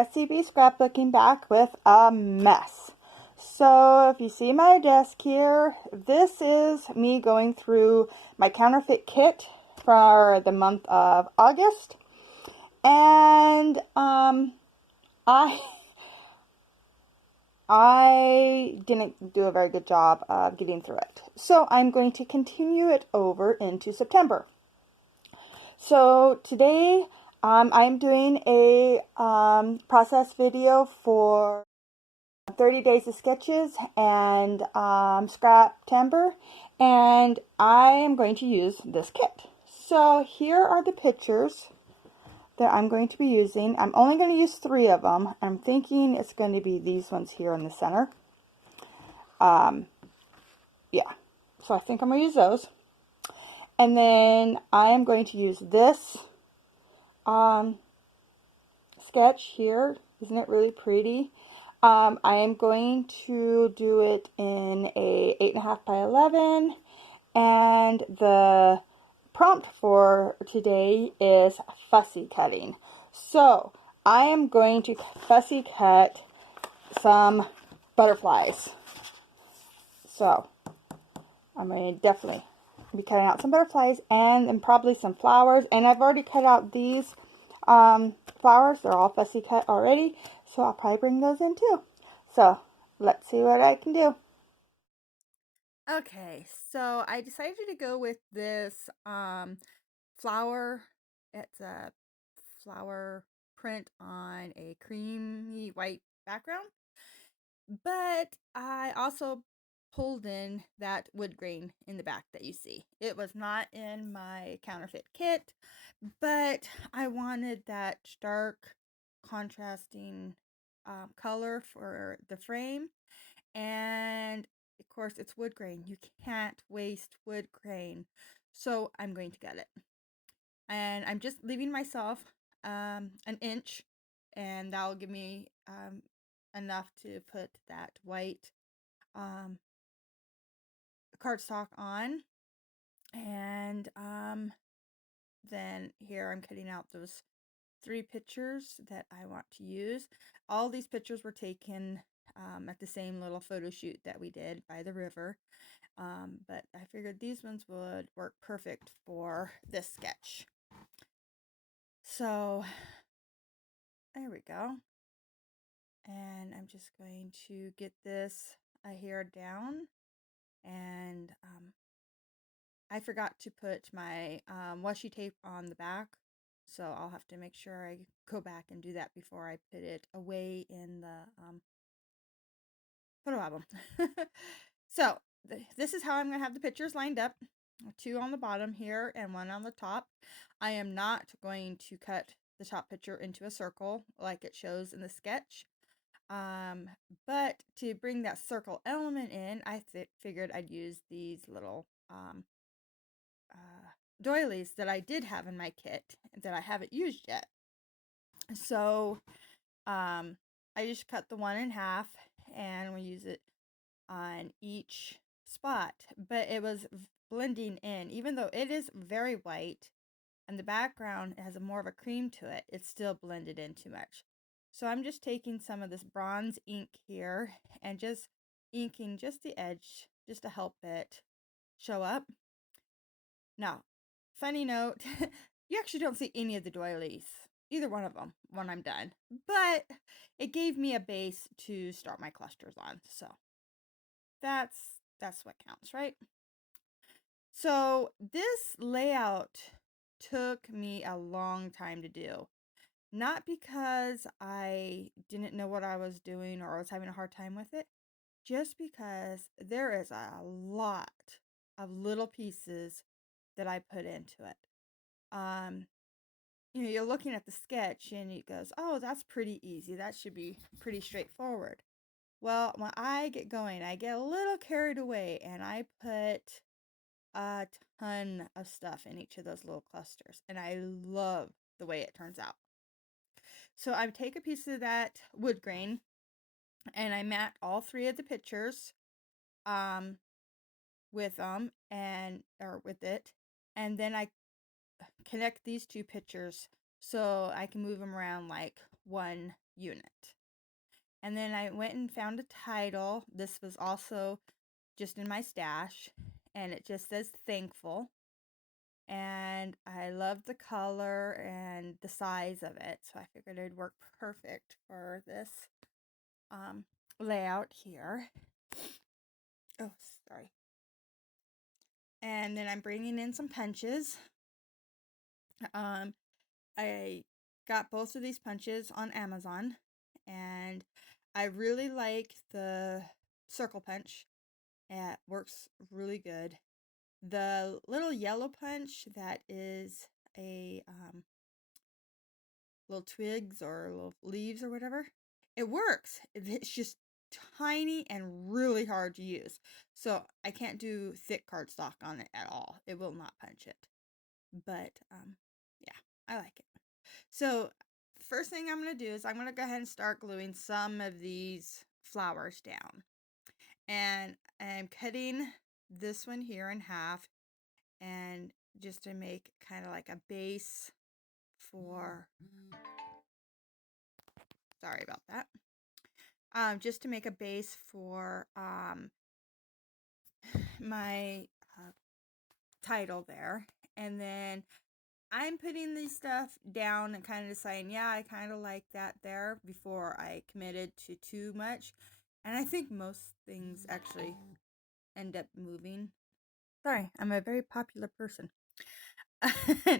SCB Scrapbooking back with a mess. So if you see my desk here, this is me going through my counterfeit kit for the month of August. And I didn't do a very good job of getting through it. So I'm going to continue it over into September. So today I'm doing a process video for 30 Days of Sketches and Scraptember, and I am going to use this kit. So here are the pictures that I'm going to be using. I'm only going to use 3 of them. I'm thinking it's going to be these ones here in the center. Yeah, so I think I'm going to use those. And then I am going to use this sketch here. Isn't it really pretty? I am going to do it in a 8.5 by 11, and the prompt for today is fussy cutting. So I am going to fussy cut some butterflies. So I'm going to definitely be cutting out some butterflies and then probably some flowers. And I've already cut out these flowers. They're all fussy cut already. So I'll probably bring those in too. So let's see what I can do. Okay, so I decided to go with this flower. It's a flower print on a creamy white background. But I also pulled in that wood grain in the back that you see. It was not in my counterfeit kit, but I wanted that stark contrasting color for the frame. And of course it's wood grain. You can't waste wood grain. So I'm going to get it. And I'm just leaving myself an inch, and that'll give me enough to put that white cardstock on. And then here I'm cutting out those 3 pictures that I want to use. All these pictures were taken at the same little photo shoot that we did by the river. But I figured these ones would work perfect for this sketch. So there we go. And I'm just going to get this hair down. And I forgot to put my washi tape on the back, so I'll have to make sure I go back and do that before I put it away in the photo album. So this is how I'm going to have the pictures lined up. 2 on the bottom here and 1 on the top. I am not going to cut the top picture into a circle like it shows in the sketch. But to bring that circle element in, I figured I'd use these little doilies that I did have in my kit that I haven't used yet. So I just cut the one in half and we use it on each spot, but it was blending in. Even though it is very white and the background has more of a cream to it, it's still blended in too much. So I'm just taking some of this bronze ink here and just inking just the edge just to help it show up. Now, funny note, you actually don't see any of the doilies, either one of them, when I'm done. But it gave me a base to start my clusters on. So that's what counts, right? So this layout took me a long time to do. Not because I didn't know what I was doing or I was having a hard time with it, just because there is a lot of little pieces that I put into it. You're looking at the sketch and it goes, oh, that's pretty easy. That should be pretty straightforward. Well, when I get going, I get a little carried away and I put a ton of stuff in each of those little clusters. And I love the way it turns out. So I take a piece of that wood grain and I mat all 3 of the pictures with them or with it. And then I connect these 2 pictures so I can move them around like one unit. And then I went and found a title. This was also just in my stash, and it just says thankful. And I love the color and the size of it, so I figured it would work perfect for this layout here. Oh, sorry. And then I'm bringing in some punches. I got both of these punches on Amazon, and I really like the circle punch. It works really good. The little yellow punch that is a little twigs or little leaves or whatever, it works. It's just tiny and really hard to use. So I can't do thick cardstock on it at all. It will not punch it. But yeah, I like it. So first thing I'm going to do is I'm going to go ahead and start gluing some of these flowers down. And I'm cutting this one here in half, and just to make kind of like a base for, sorry about that. Just to make a base for my title there. And then I'm putting these stuff down and kind of deciding, yeah, I kind of like that there before I committed to too much. And I think most things actually end up moving. Sorry, I'm a very popular person.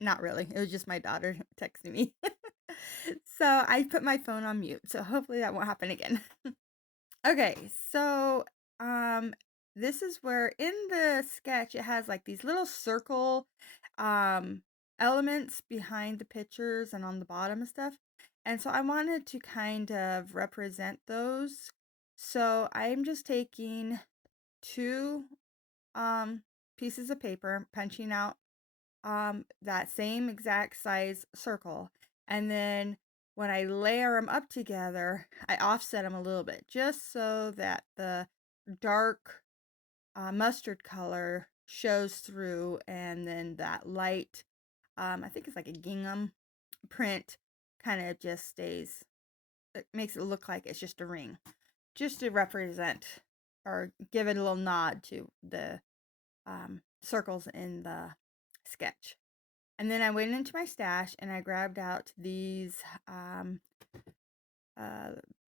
Not really. It was just my daughter texting me. So I put my phone on mute. So hopefully that won't happen again. Okay, so this is where in the sketch it has like these little circle elements behind the pictures and on the bottom and stuff. And so I wanted to kind of represent those. So I'm just taking two pieces of paper, punching out that same exact size circle, and then when I layer them up together, I offset them a little bit just so that the dark mustard color shows through, and then that light, I think it's like a gingham print, kind of just stays. It makes it look like it's just a ring, just to represent or give it a little nod to the circles in the sketch. And then I went into my stash and I grabbed out these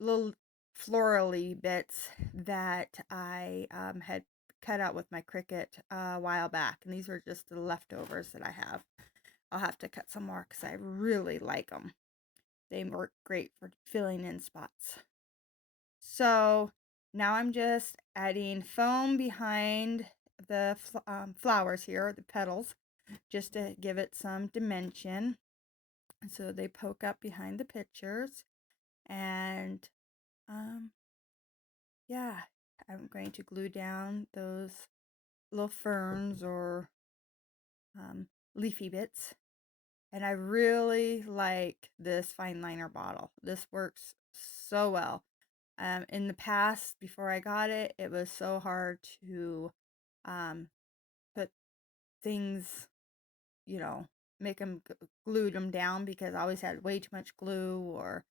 little florally bits that I had cut out with my Cricut a while back. And these are just the leftovers that I have. I'll have to cut some more because I really like them. They work great for filling in spots. So now I'm just adding foam behind the flowers here, the petals, just to give it some dimension. So they poke up behind the pictures. And yeah, I'm going to glue down those little ferns or leafy bits. And I really like this fine liner bottle. This works so well. In the past, before I got it, it was so hard to put things, make them glued them down because I always had way too much glue, or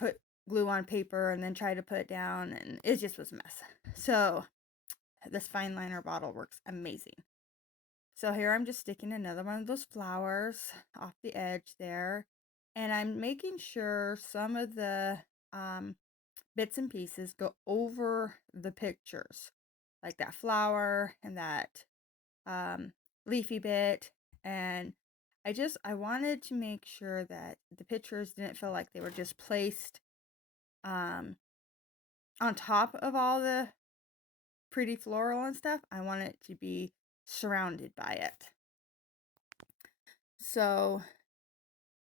put glue on paper and then try to put it down, and it just was a mess. So this fine liner bottle works amazing. So here I'm just sticking another one of those flowers off the edge there, and I'm making sure some of the bits and pieces go over the pictures, like that flower and that leafy bit. And I wanted to make sure that the pictures didn't feel like they were just placed on top of all the pretty floral and stuff. I want it to be surrounded by it. So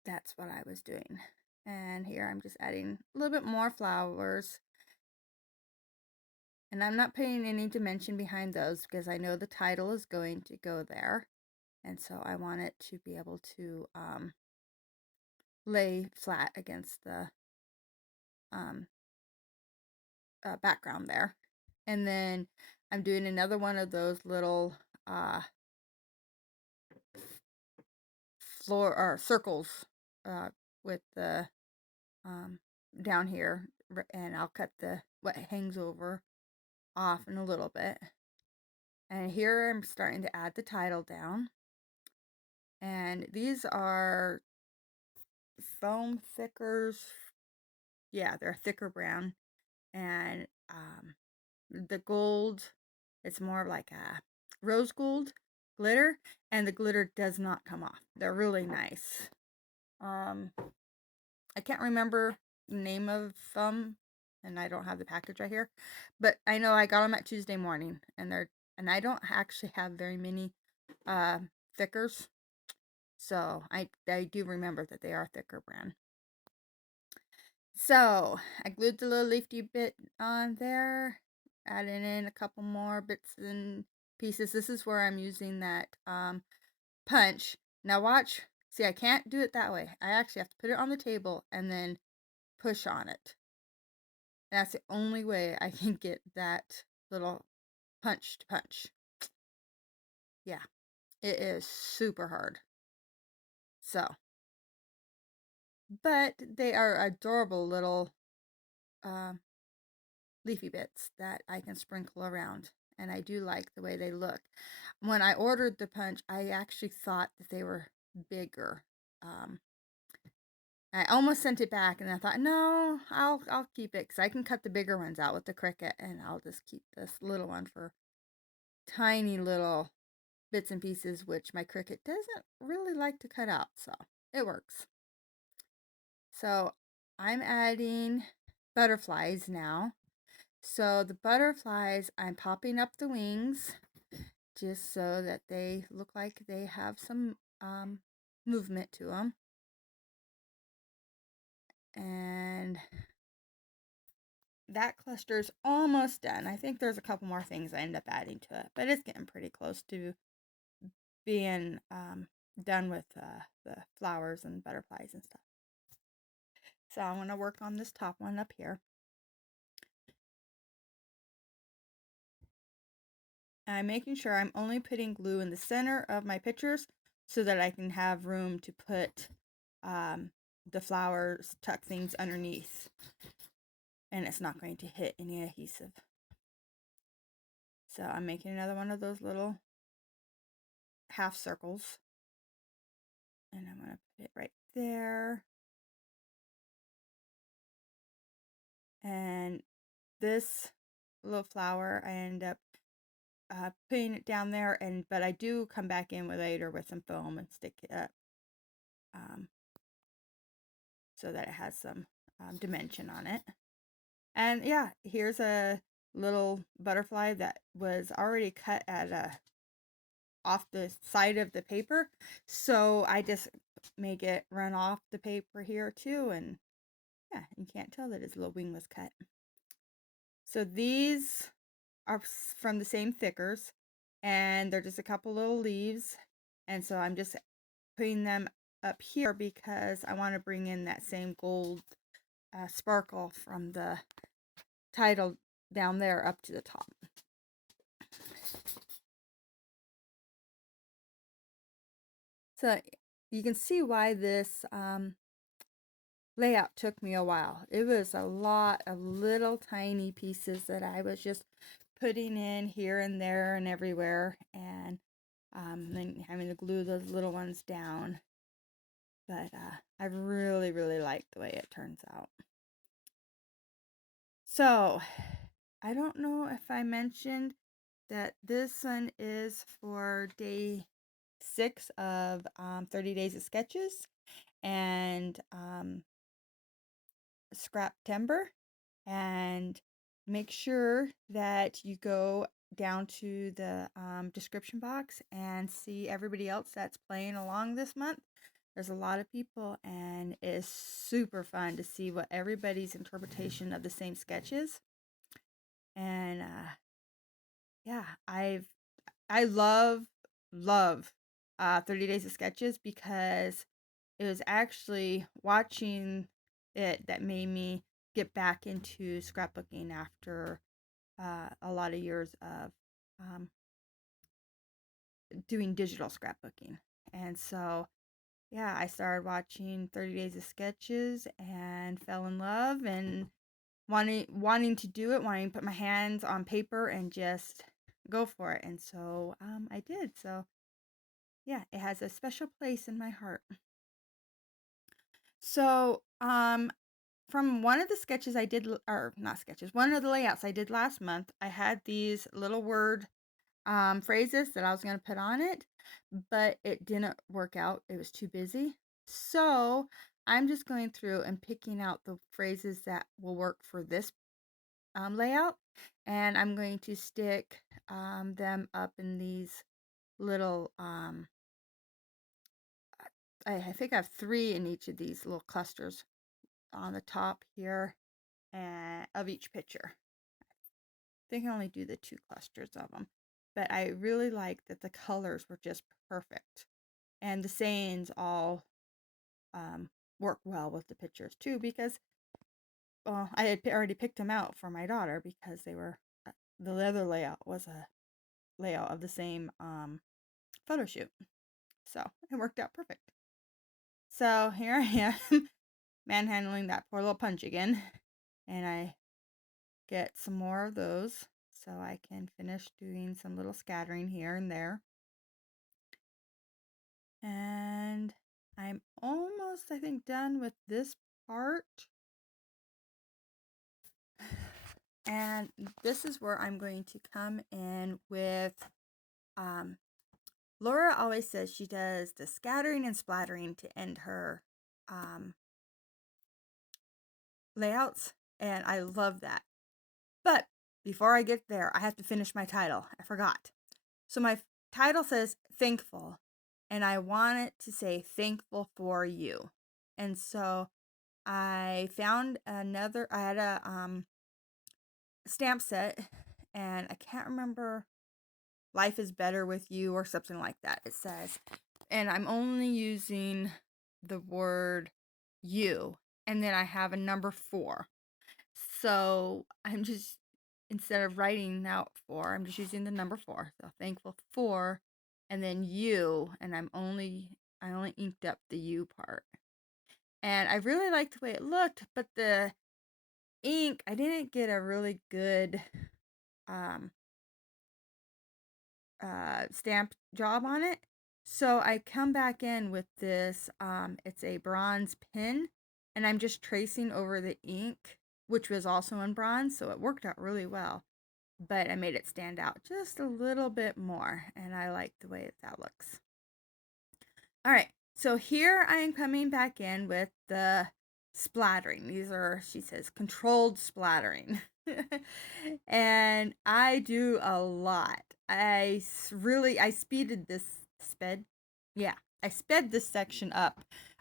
that's what I was doing. And here I'm just adding a little bit more flowers. And I'm not putting any dimension behind those because I know the title is going to go there. And so I want it to be able to lay flat against the background there. And then I'm doing another one of those little floor or circles with the down here, and I'll cut the what hangs over off in a little bit. And here I'm starting to add the title down. And these are foam thickers. Yeah, they're thicker brown. And the gold, it's more like a rose gold glitter, and the glitter does not come off. They're really nice. I can't remember the name of them, and I don't have the package right here, but I know I got them at Tuesday morning, and I don't actually have very many thickers, so I do remember that they are thicker brand. So I glued the little leafy bit on there, adding in a couple more bits and pieces. This is where I'm using that punch. Now watch. See, I can't do it that way. I actually have to put it on the table and then push on it. And that's the only way I can get that little punch to punch. Yeah, it is super hard. So, but they are adorable little leafy bits that I can sprinkle around, and I do like the way they look. When I ordered the punch, I actually thought that they were bigger. I almost sent it back, and I thought, no, I'll keep it because I can cut the bigger ones out with the Cricut, and I'll just keep this little one for tiny little bits and pieces, which my Cricut doesn't really like to cut out, so it works. So I'm adding butterflies now. So the butterflies, I'm popping up the wings just so that they look like they have some movement to them. And that cluster is almost done. I think there's a couple more things I end up adding to it, but it's getting pretty close to being done with the flowers and butterflies and stuff. So I'm going to work on this top one up here. I'm making sure I'm only putting glue in the center of my pictures so that I can have room to put the flowers, tuck things underneath, and it's not going to hit any adhesive. So I'm making another one of those little half circles, and I'm going to put it right there. And this little flower, I end up putting it down there, but I do come back in later with some foam and stick it up so that it has some dimension on it. And yeah, here's a little butterfly that was already cut at off the side of the paper, so I just make it run off the paper here too, and yeah, you can't tell that his little wing was cut. So these are from the same thickers, and they're just a couple little leaves, and so I'm just putting them up here because I want to bring in that same gold sparkle from the title down there up to the top. So you can see why this layout took me a while. It was a lot of little tiny pieces that I was just putting in here and there and everywhere, and then having to glue those little ones down. But I really, really like the way it turns out. So I don't know if I mentioned that this one is for day 6 of 30 Days of Sketches and Scraptember. And make sure that you go down to the description box and see everybody else that's playing along this month. There's a lot of people, and it's super fun to see what everybody's interpretation of the same sketch is. And yeah, I love 30 Days of Sketches because it was actually watching it that made me get back into scrapbooking after a lot of years of doing digital scrapbooking. And so yeah, I started watching 30 Days of Sketches and fell in love and wanting to do it, wanting to put my hands on paper and just go for it. And so I did. So yeah, it has a special place in my heart. So from one of the sketches I did, or not sketches, one of the layouts I did last month, I had these little word phrases that I was going to put on it, but it didn't work out. It was too busy. So I'm just going through and picking out the phrases that will work for this layout, and I'm going to stick them up in these little I think I have 3 in each of these little clusters on the top here and of each picture. I think I only do the 2 clusters of them, but I really like that the colors were just perfect, and the sayings all work well with the pictures too, because I had already picked them out for my daughter because they were the other layout was a layout of the same photo shoot, so it worked out perfect. So here I am manhandling that poor little punch again, and I get some more of those so I can finish doing some little scattering here and there. And I'm almost, I think, done with this part. And this is where I'm going to come in with, Laura always says she does the scattering and splattering to end her layouts, and I love that. But before I get there, I have to finish my title. I forgot. So my title says thankful, and I want it to say thankful for you. And so I found another, I had a stamp set, and I can't remember, life is better with you or something like that it says, and I'm only using the word you, and then I have a number 4. So I'm just, instead of writing out 4, I'm just using the number 4. So thankful for, and then you, and I only inked up the you part. And I really liked the way it looked, but the ink, I didn't get a really good stamp job on it. So I come back in with this, it's a bronze pen, and I'm just tracing over the ink, which was also in bronze, so it worked out really well. But I made it stand out just a little bit more, and I like the way that looks. All right, so here I am coming back in with the splattering. These are, she says, controlled splattering. And I do a lot. I speeded this, I sped this section up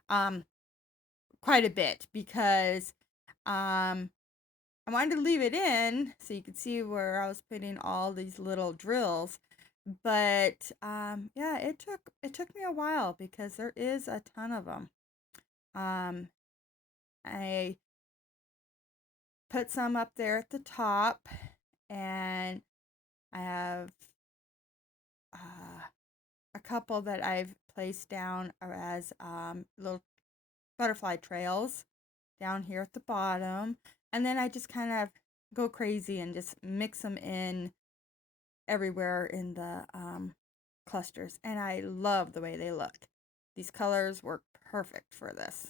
quite a bit because I wanted to leave it in so you could see where I was putting all these little drills. But yeah, it took me a while because there is a ton of them. I put some up there at the top, and I have a couple that I've placed down as little butterfly trails down here at the bottom, and then I just kind of go crazy and just mix them in everywhere in the clusters, and I love the way they look. These colors work perfect for this.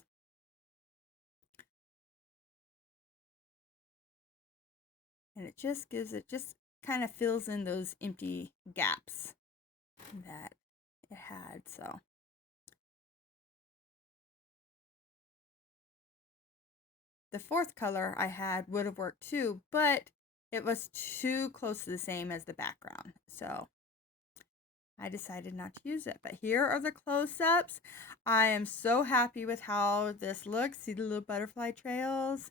And it just kind of fills in those empty gaps that it had. So the 4th color I had would have worked too, but it was too close to the same as the background, so I decided not to use it. But here are the close-ups. I am so happy with how this looks. See the little butterfly trails?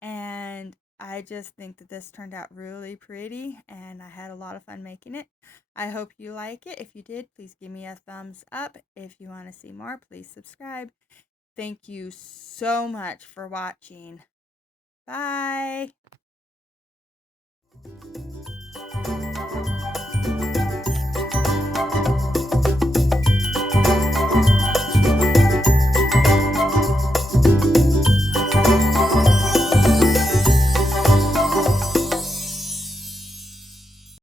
And I just think that this turned out really pretty, and I had a lot of fun making it. I hope you like it. If you did, please give me a thumbs up. If you want to see more, please subscribe. Thank you so much for watching. Bye.